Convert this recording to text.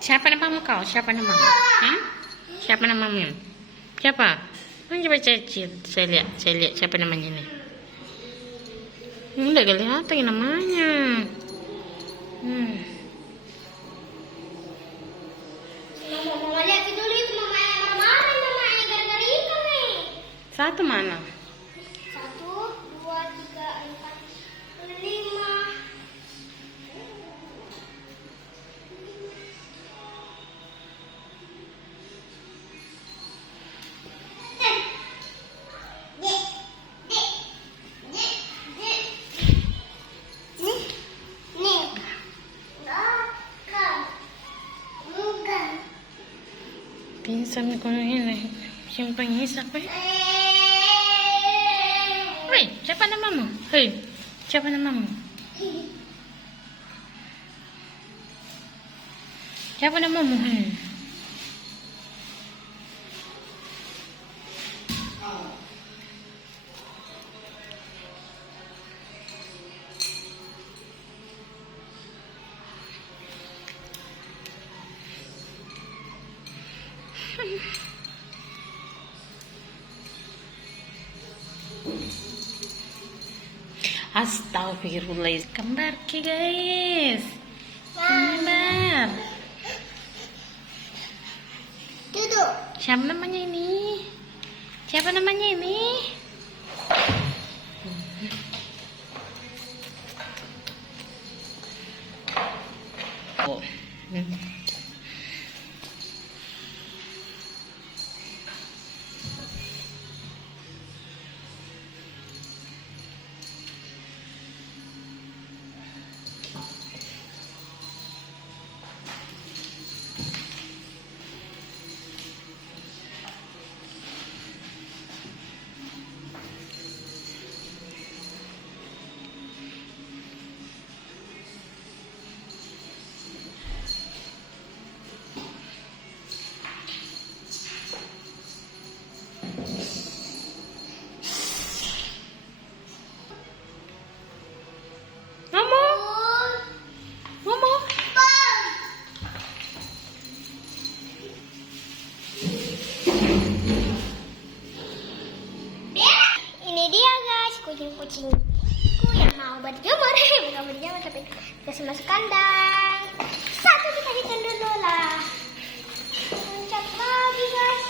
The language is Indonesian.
Siapa namamu kau? Siapa namamu? Hah? Siapa namamu? Siapa? Coba saya lihat siapa namanya nih. Udah kelihatan namanya. Mama lihat dulu itu mama yang marah-marah namanya gara-gara ikan nih. Satu mana? 1, 2, 3, 4, 5. Pinsan ko ini. Siyempre ngisap eh. Hei, siapa namamu? Hei, siapa namamu? Siapa namamu? Hei. Astagfirullah, kembar ki guys, kembar. Duduk. Siapa namanya ini? Siapa namanya ini? Oh. Ini dia guys, kucing-kucingku yang mau berjemur. Bukan berjemur tapi kasih masuk kandang. Satu kita hitung dulu lah. Loncat lagi guys.